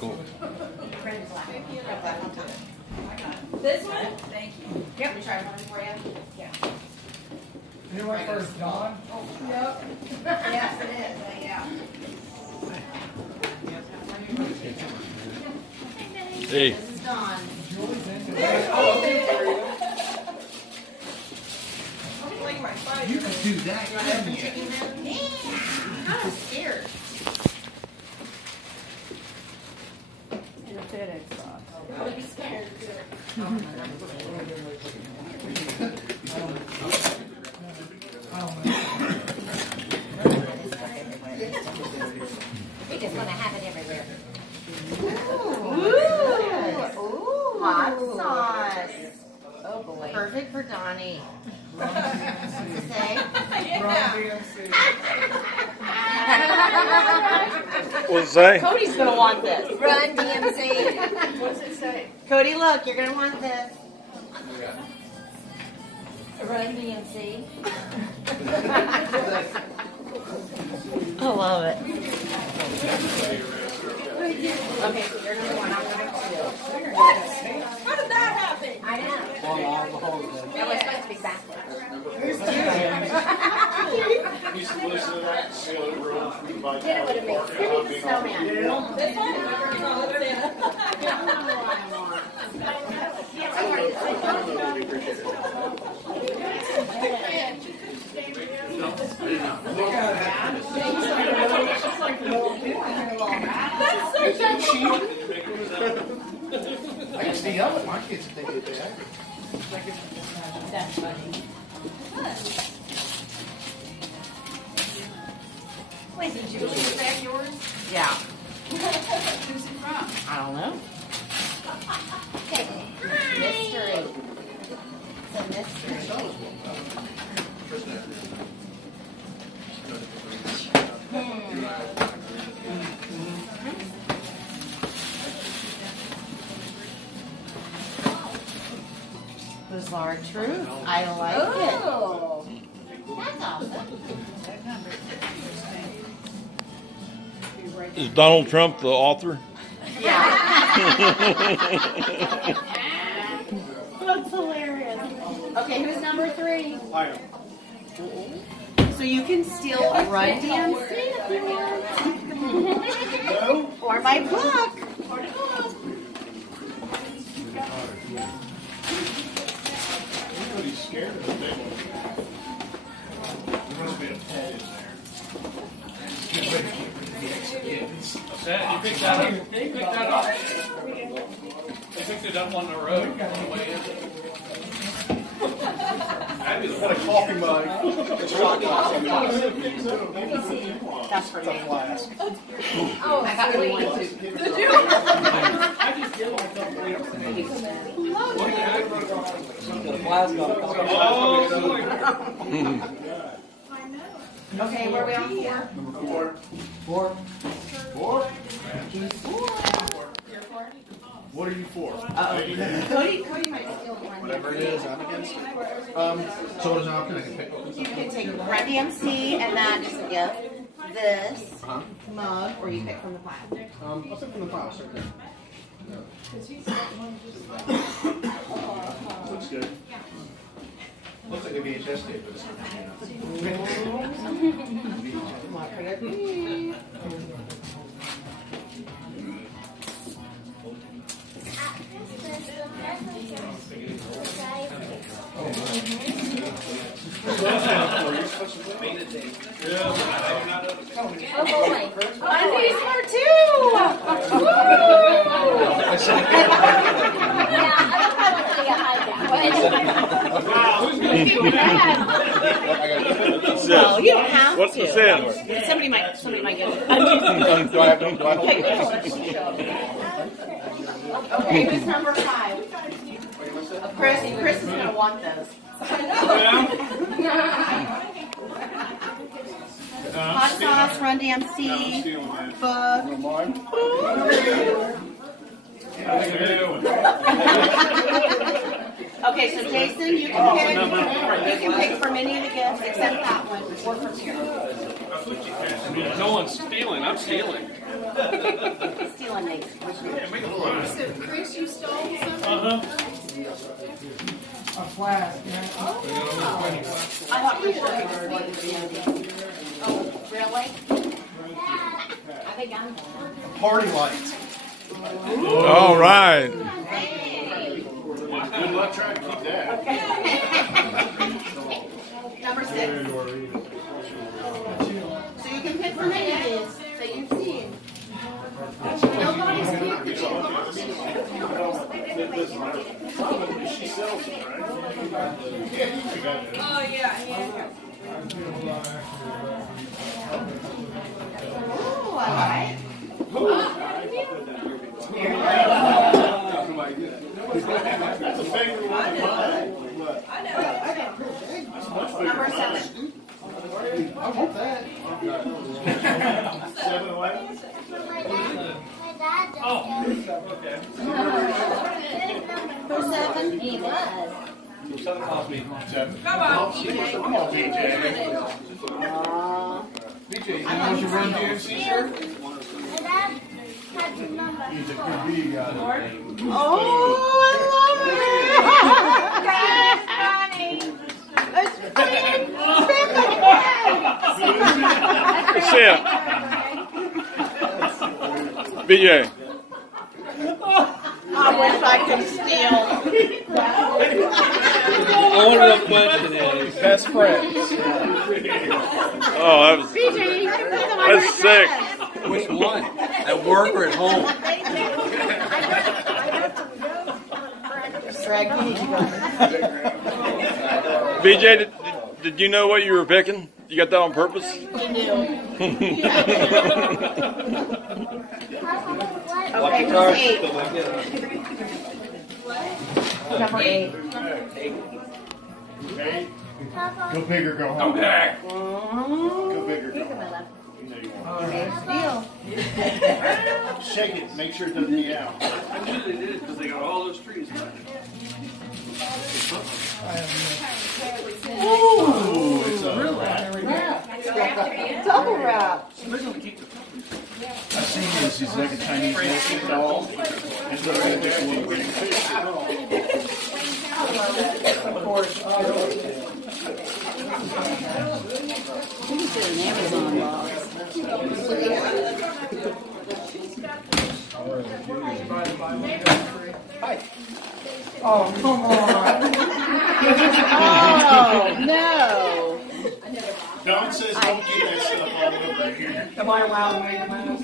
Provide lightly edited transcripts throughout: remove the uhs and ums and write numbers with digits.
Cool. This one? Thank you. Yep. Let me try one for you. Yeah. You went first, Dawn? Oh, yep. Yes, it is. Yeah. Hey. This is Dawn. You can do that. I'm scared. In a FedEx box. I'm scared too. We just want to have it everywhere. Ooh, hot sauce. Oh boy. Perfect for Donnie. Say? What's it say? Cody's gonna want this. Run, DMC. What's it say? Cody, look, you're gonna want this. Run, DMC. I love it. Okay, so you're number one. I'm number two. How did that happen? I know. That was supposed to be backwards. Did it would have made sense. Give me the snowman. This one? That's so cheap. I used to yell at my kids if they did that. That's funny. Wait, did you really get back yours? Yeah. Who's it from? I don't know. Mystery. It's a mystery. Bizarre Truth. I like Oh. That's awesome. Is Donald Trump the author? That's hilarious. Okay, who's number 3? I am. So you can steal Run DMC if you want. No. Or my book. Everybody's scared of the big one. There must be a pet in there. Get ready for the kids. You picked that up? You picked that up? They picked it up on the road on the way in. What a coffee mug. It's a shot glass. That's for It's a me. flask. Oh, I got really one too. Did you? Okay, where are we on 4? Number 4. 4? You're 4? What are you for? Cody might steal one. Whatever it is, I'm against it. Soda's out, I can pick up. You can take Run DMC and that is a gift. This mug, or you pick from the pile. I'll pick from the pile, sir. Looks good. Looks like a VHS tape, but it's Oh boy. Undies for 2! No, you don't have What's to. the sense? Somebody might get it. Do I have to? Okay, who's number 5? Chris is going to want those. Hot sauce, Run DMC, book. Okay, so Jason, you can pick from any of the gifts except that one, or from here. No one's stealing. I'm stealing. Stealing Nate's. So, Chris, you stole something? A flask, yeah. I thought for sure it was going to be. Oh, really? I think I'm Party lights. All right. Good luck trying to keep that. Number 6. So you can pick from any of these that you've seen. Nobody's picked the She sells them, right? Oh, yeah. Oh, I like. That's a favorite one of mine. Number 7. I want that. 7-Eleven? Who's 7? He was. 7. Come on, Come on, BJ. BJ, you know your Run DMC shirt? He's a good B guy. Oh, I love it! See ya. BJ. I wish I could steal. I wonder what question is. Best friends. Oh, that's sick. Which one? At work or at home? Greg, you need to go. BJ, did you know what you were picking? You got that on purpose? You knew. Okay, who's 8? Number 8. Hey, go big or go home. Come back. Go big or go home. You know you want it. Shake it. Make sure it doesn't be out. I knew they did it because they got all those trees. Ooh, it's a Double wrap. I've seen this. He's like a Chinese nasty doll. And so they just want to Oh, come on. Oh, no. Don says don't get that stuff all over here. Am I allowed to make a mess?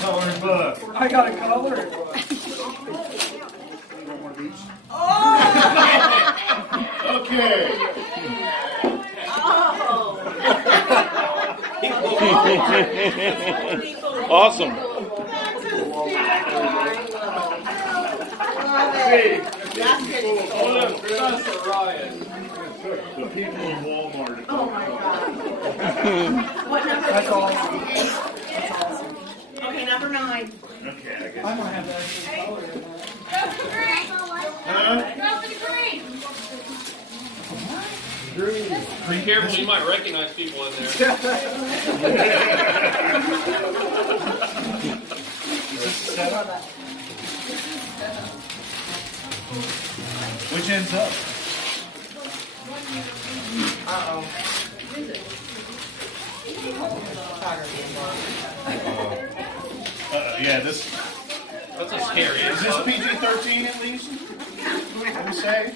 Coloring book. I got a color. Okay. Awesome. The people in Walmart. Oh my God. What number? That's awesome. Okay, number 9. Okay, I guess. I might have that color in there. Huh? Be careful, you might recognize people in there. Which ends up? Yeah, this. That's a scary. Is this PG-13 at least? Let me say.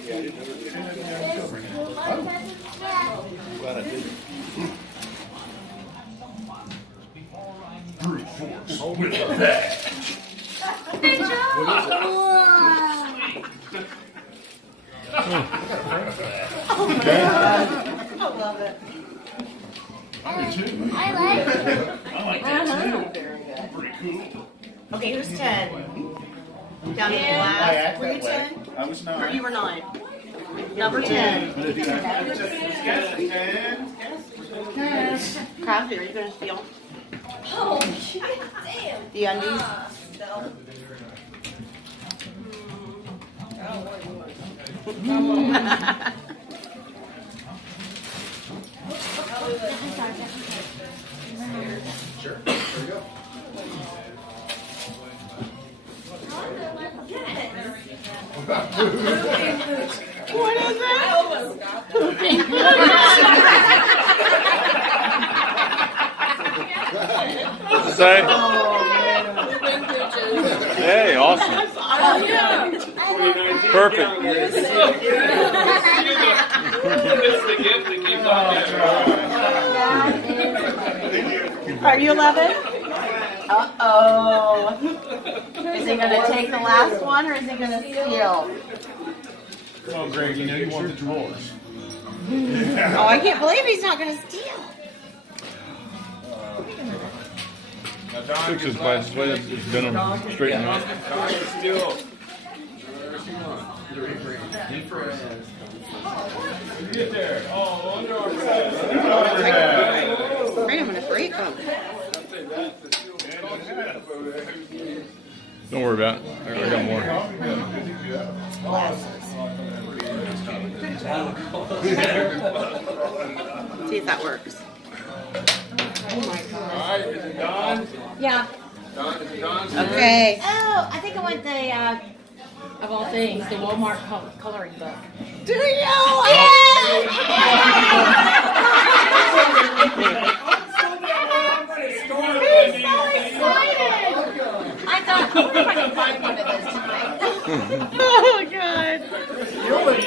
Brute force with a badge. I love it. I like it. I like that too. Very good. Pretty cool. Okay, who's 10? Down to the I last. act Were you that way. 10? I was Or not. you were 9? Number 10. Crafty, are you going to steal? Oh, shit, damn. The undies? What is it? What's it say? Hey, awesome. Perfect. It's the gift that keeps on giving. Are you 11? Uh-oh. Is he going to take the last one or is he going to steal? Come on, Greg, you know you want the drawers. Oh, I can't believe he's not going to steal. Fix his last way. It's been on straighten out. Get there. Oh, under our Right, I'm going to break them. Don't worry about it. I got more. See if that works. Alright, is it done? Yeah. Done? Is it done? Okay. Oh, I think I want the, of all things, the Walmart coloring book. Do you? I thought, I wonder if I can find one of those tonight. Oh, God.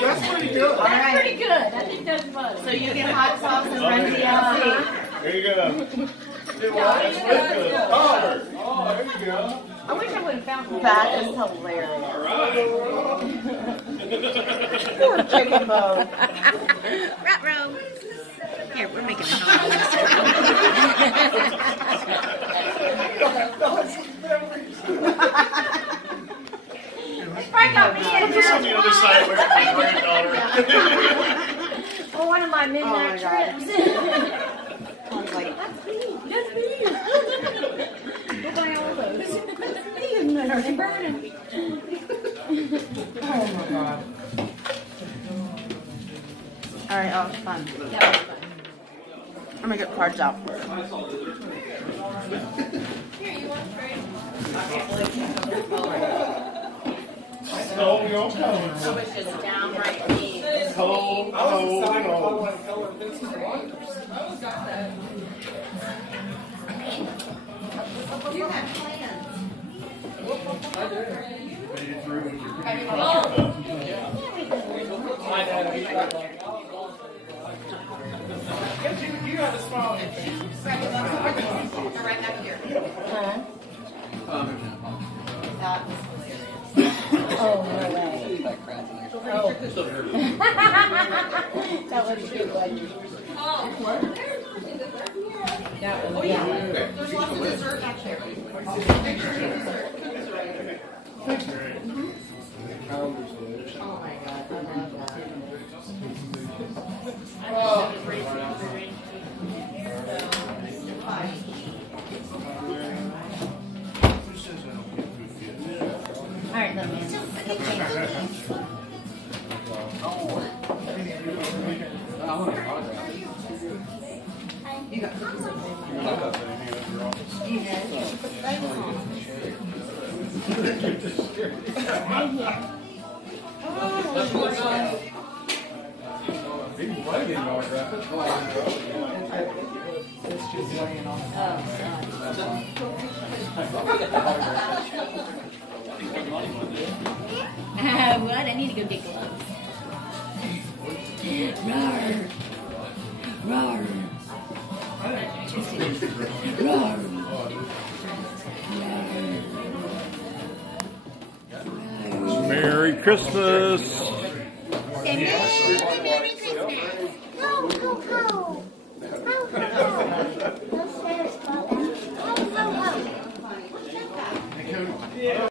That's pretty good. All right. Pretty good. I think that's fun. So you get hot sauce and run DMC. There you go. Oh, there you go. I wish I would have found one. That is hilarious. Alright. Poor chicken bone. Ruh-roh. Here, we're making a Frank got me in Just on the here. other side where my granddaughter. For one of my midnight Oh, my God. trips. Sounds like That's me. We'll buy all those. That's me in there. They're burning. oh my God. All right, oh, fun. That was fun. I'm gonna get cards out. Cold, you're cold. So it's just downright mean. Cold, cold, cold. You had plans. Made it through with your cookie You have a smile on your face. Right back here. Oh, no way. Oh. That was a good one. That was, yeah. There's lots of dessert back there. Oh my God, I love that. All right, little man. You got cookies over What? I need to go get gloves. Rawr. Rawr. Merry Christmas. Merry Christmas. Go, go, go. Go, go, go. too.